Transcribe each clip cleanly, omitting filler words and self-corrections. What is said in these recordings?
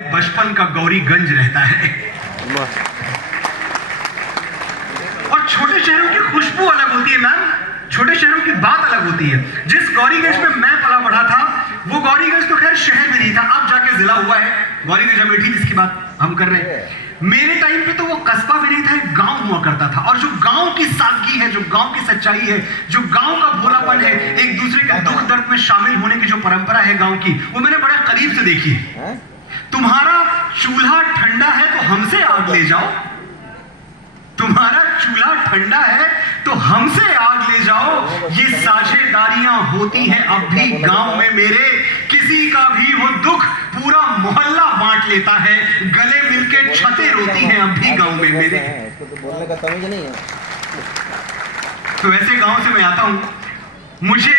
बचपन का गौरीगंज रहता है और छोटे शहरों की खुशबू अलग होती है मैम। छोटे शहरों की बात अलग होती है। जिस गौरीगंज में मैं पला बढ़ा था वो गौरीगंज तो खैर शहर में नहीं था, अब जाके जिला हुआ है। गौरीगंज अमेठी जिसकी बात हम कर रहे हैं, मेरे टाइम पे तो वो कस्बा भी नहीं था, एक गांव हुआ करता था। और जो गांव की सादगी है, जो गांव की सच्चाई है, जो गांव का भोलापन है, एक दूसरे के दुख दर्द में शामिल होने की जो परंपरा है गांव की, वो मैंने बड़े करीब से देखी है। तुम्हारा चूल्हा ठंडा है तो हमसे आग ले जाओ, तुम्हारा चूल्हा ठंडा है तो हमसे आग ले जाओ। ये साझेदारियां होती हैं अब भी गांव में मेरे। किसी का भी हो दुख पूरा मोहल्ला बांट लेता है, गले मिलके छतें रोती हैं अब भी गांव में मेरे। तो बोलने का तमीज नहीं है। तो ऐसे गांव से मैं आता हूं। मुझे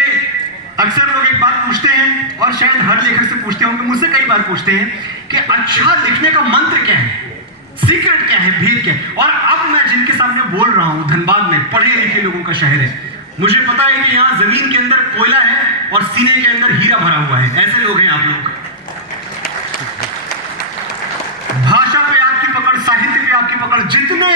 अक्सर लोग एक बात पूछते हैं, और शायद हर लेखक से पूछते होंगे, मुझसे कई बार पूछते हैं कि अच्छा लिखने का मंत्र क्या है, सीक्रेट क्या है, भेद क्या है। और अब मैं जिनके सामने बोल रहा हूं, धनबाद में पढ़े लिखे लोगों का शहर है। मुझे पता है कि यहाँ जमीन के अंदर कोयला है और सीने के अंदर हीरा भरा हुआ है। ऐसे लोग हैं आप लोग। भाषा पे आपकी पकड़, साहित्य पे आपकी पकड़। जितने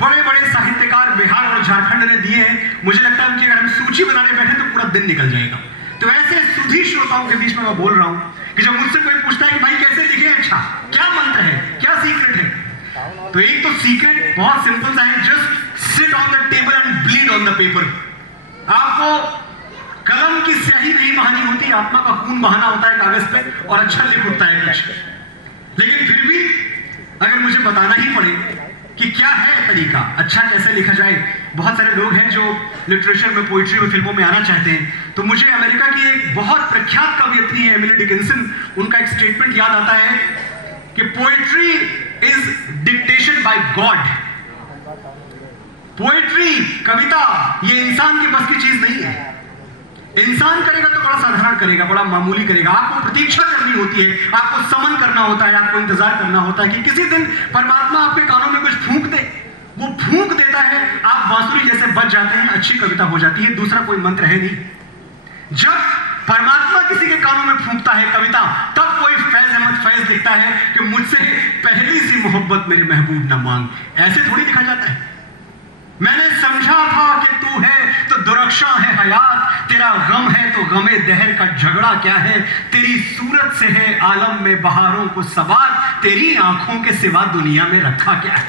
बड़े बड़े साहित्यकार बिहार और झारखंड ने दिए हैं, मुझे लगता है उनकी अगर हम सूची बनाने बैठे तो पूरा दिन निकल जाएगा। तो ऐसे सुधी श्रोताओं के बीच में मैं बोल रहा हूं कि जब मुझसे कोई पूछता है कि भाई कैसे लिखे, अच्छा क्या मंत्र है, क्या सीक्रेट है, तो एक तो सीक्रेट बहुत सिंपल सा है, just sit on the table and bleed on the paper. आपको कलम की स्याही नहीं बहानी होती, आत्मा का खून बहाना होता है कागज पे, और अच्छा लिख उठता है कुछ। लेकिन फिर भी अगर मुझे बताना ही पड़े कि क्या है तरीका, अच्छा कैसे लिखा जाए। बहुत सारे लोग हैं जो लिटरेचर में, पोइट्री में, फिल्मों में आना चाहते हैं। तो मुझे अमेरिका की एक बहुत प्रख्यात कवयित्री है एमिली डिकिंसन, उनका एक स्टेटमेंट याद आता है कि poetry is dictation by God. Poetry, कविता, ये इंसान की बस की चीज नहीं है। इंसान करेगा तो बड़ा साधारण करेगा, बड़ा मामूली करेगा। आपको प्रतीक्षा करनी होती है, आपको समन करना होता है, आपको इंतजार करना होता है कि किसी दिन परमात्मा आपके कानों में कुछ फूंक दे। वो फूंक देता है, आप बांसुरी जैसे बज जाते हैं, अच्छी कविता हो जाती है। दूसरा कोई मंत्र है नहीं। जब परमात्मा किसी के कानों में फूंकता है कविता, तब कोई फैज अहमद फैज लिखता है कि मुझसे पहली सी मोहब्बत मेरे महबूब ना मांग। ऐसे थोड़ी लिखा जाता है। मैंने समझा था कि तू है तो दुरक्षा है हयात, तेरा गम है तो गमे दहर का झगड़ा क्या है। तेरी सूरत से है आलम में बहारों को सवार, तेरी आंखों के सिवा दुनिया में रखा क्या है।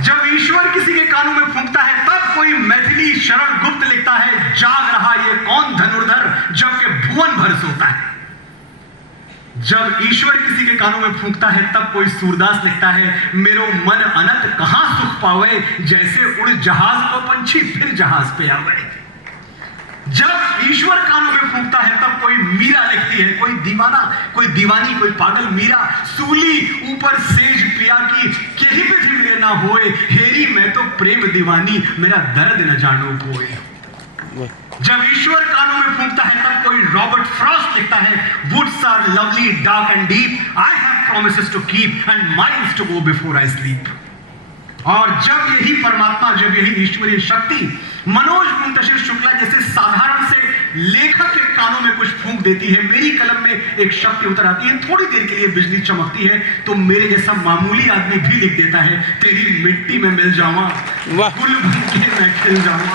जब ईश्वर किसी के कानों में फूंकता है, तब कोई मैथिली शरण गुप्त लिखता है, जाग रहा ये कौन धनुर्धर जबकि भुवन भर सोता है। जब ईश्वर किसी के कानों में फूंकता है, तब कोई सूरदास लिखता है, मेरो मन अनंत कहां सुख पावे, जैसे उड़ जहाज को पंछी फिर जहाज पे आवे। जब ईश्वर कानों में फूंकता है, तब कोई मीरा लिखती है, कोई दीवाना, कोई दीवानी, कोई पागल मीरा। सूली ऊपर सेज पिया की, केही विधि मेरे ना होए, हेरी मैं तो प्रेम दीवानी, मेरा दर्द न जानो कोई। जब ईश्वर कानों में फूंकता है, तब कोई रॉबर्ट फ्रॉस्ट लिखता है, woods are lovely dark and deep, I have promises to keep and miles to go before I sleep. और जब यही परमात्मा, जब यही ईश्वरीय शक्ति मनोज मुंतशिर शुक्ला जैसे साधारण से लेखक के कानों में कुछ फूंक देती है, मेरी कलम में एक शक्ति उतर आती है, थोड़ी देर के लिए बिजली चमकती है, तो मेरे जैसा मामूली आदमी भी लिख देता है, तेरी मिट्टी में मिल जाऊं, गुल बन के मैं खिल जाऊं।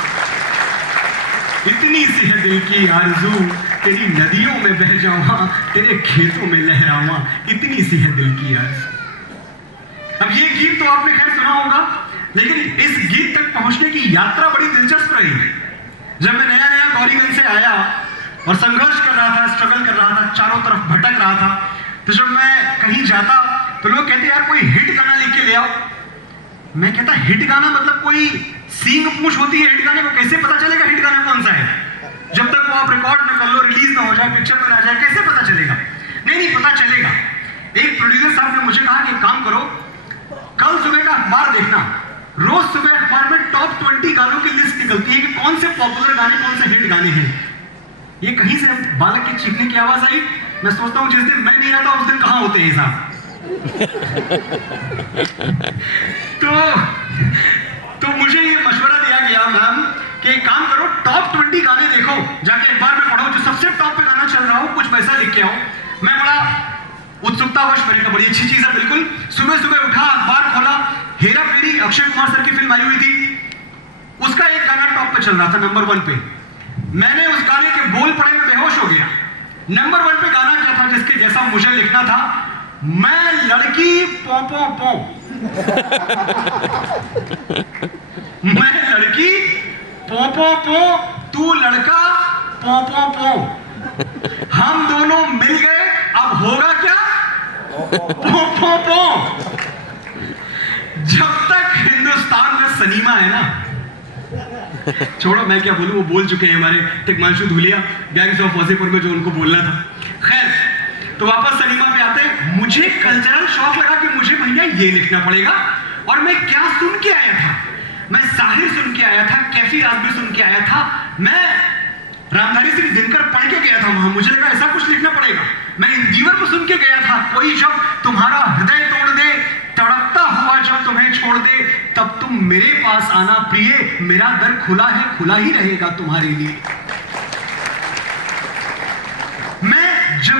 इतनी सी है दिल की आरज़ू, तेरी नदियों में बह जाऊं, तेरे खेतों में लहराऊं, इतनी सी है दिल की आरज़ू। अब ये गीत तो आपने खैर सुना होगा, लेकिन इस गीत तक पहुंचने की यात्रा बड़ी दिलचस्प रही। जब मैं नया नया गौरीगंज से आया और संघर्ष कर रहा था, स्ट्रगल कर रहा था, चारों तरफ भटक रहा था, तो जब मैं कहीं जाता तो लोग कहते यार कोई हिट गाना लेके ले आओ। मैं कहता हिट गाना मतलब कोई सींग पूछ होती है हिट गाने को, कैसे पता चलेगा हिट गाना कौन सा है? जब तक वो आप रिकॉर्ड न कर लो, रिलीज ना हो जाए, पिक्चर में ना जाए, कैसे पता चलेगा? नहीं पता चलेगा। एक प्रोड्यूसर साहब ने मुझे कहा कि काम करो, कल सुबह का अखबार देखना, रोज सुबह अखबार में टॉप 20 गानों की लिस्ट निकलती है कि कौन से पॉपुलर गाने, कौन से हिट गाने हैं। ये कहीं से बालक के चीखने की आवाज आई। मैं सोचता हूं जिस दिन मैं नहीं आता उस दिन कहां होते हैं साहब। तो मुझे ये मशवरा दिया गया मैम कि एक काम करो, टॉप 20 गाने देखो, जाके अखबार में पढ़ो, जो सबसे टॉप पे गाना चल रहा हो कुछ पैसा लिख के आओ। मैं बड़ा उत्सुकतावश, मैंने कहा बड़ी अच्छी चीज है, बिल्कुल। सुबह सुबह उठा, अखबार खोला, हेरा फेरी अक्षय कुमार सर की फिल्म आई हुई थी, उसका एक गाना टॉप पे चल रहा था, नंबर 1 पे। मैंने उस गाने के बोल पढ़े में बेहोश हो गया। नंबर 1 पे गाना क्या था जिसके जैसा मुझे लिखना था? मैं लड़की पो पो पो मैं लड़की पो पो पो, तू लड़का पो पो पो, हम दोनों मिल गए, अब होगा क्या? पो पो पो। जब तक हिंदुस्तान में सिनेमा है ना, छोड़ो मैं क्या बोलूं, वो बोल चुके हैं हमारे तिग्मांशु धूलिया गैंग्स ऑफ वासेपुर में जो उनको बोलना था। खैर, तो वापस सिनेमा पे आते, मुझे कल्चरल शौक लगा कि मुझे भैया ये लिखना पड़ेगा। और मैं क्या सुन के आया था? मैं जाहिर सुन के आया था, कैफी राजवी सुन के आया था, मैं रामधारी सिंह दिनकर पढ़ के गया था वहां। मुझे लगा ऐसा कुछ लिखना पड़ेगा। मैं इंदिवर को सुन के गया था, कोई जब तुम्हारा हृदय तोड़ दे, तड़पता हुआ जब तुम्हें छोड़ दे, तब तुम मेरे पास आना प्रिय, मेरा दर खुला है, खुला ही रहेगा तुम्हारे लिए। मैं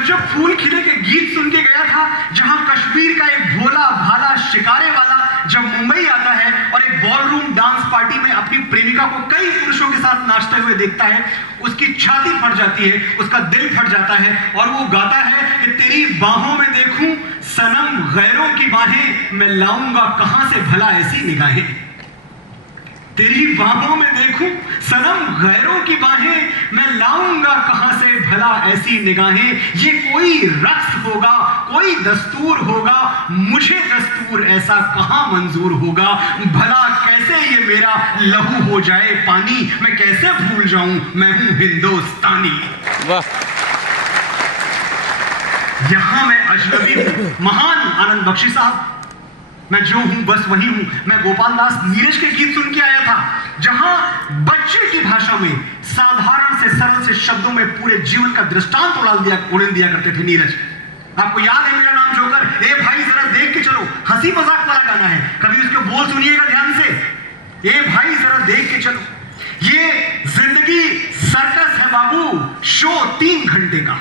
जब फूल खिले के गीत सुन के गया था, जहां कश्मीर का एक भोला भाला शिकारे वाला जब मुंबई आता है और एक बॉलरूम डांस पार्टी में अपनी प्रेमिका को कई पुरुषों के साथ नाचते हुए देखता है, उसकी छाती फट जाती है, उसका दिल फट जाता है और वो गाता है कि तेरी बाहों में देखूं सनम गैरों की बाहें, मैं लाऊंगा कहां से भला ऐसी निगाहें। तेरी बाहों में देखूं सनम गैरों की बाहें, मैं लाऊंगा कहां से भला ऐसी निगाहें। ये कोई रक्स होगा, कोई दस्तूर होगा, मुझे दस्तूर ऐसा कहां मंजूर होगा। भला कैसे ये मेरा लहू हो जाए पानी, मैं कैसे भूल जाऊं मैं हूं हिंदुस्तानी। वाह। यहां मैं अजनबी हूं, महान आनंद बख्शी साहब, मैं जो हूं बस वही हूं। मैं गोपाल दास नीरज के गीत सुन के आया था, जहां बच्चे की भाषा में साधारण से सरल से शब्दों में पूरे जीवन का दृष्टांत उड़ेल दिया करते थे नीरज। आपको याद है मेरा नाम जोकर? ए भाई जरा देख के चलो, हंसी मजाक वाला गाना है, कभी उसके बोल सुनिएगा ध्यान से। ए भाई जरा देख के चलो, ये जिंदगी सर्कस है बाबू, शो 3 घंटे का।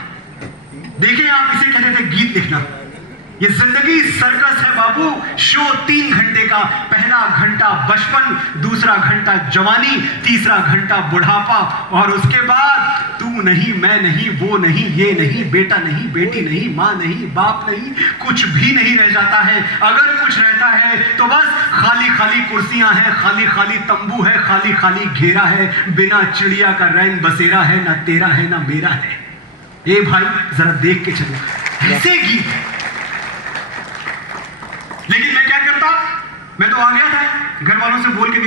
देखिए आप इसे कहते थे गीत लिखना। ये जिंदगी सर्कस है बाबू, शो 3 घंटे का। पहला घंटा बचपन, दूसरा घंटा जवानी, तीसरा घंटा बुढ़ापा, और उसके बाद तू नहीं, मैं नहीं, वो नहीं, ये नहीं, बेटा नहीं, बेटी नहीं, माँ नहीं, बाप नहीं, कुछ भी नहीं रह जाता है। अगर कुछ रहता है तो बस खाली खाली कुर्सियां हैं, खाली खाली तंबू है, खाली खाली घेरा है, बिना चिड़िया का रैन बसेरा है, ना तेरा है ना मेरा है। ए भाई जरा देख के चलो, ऐसे गीत है। लेकिन मैं क्या करता, मैं तो आ गया था घर वालों से बोल के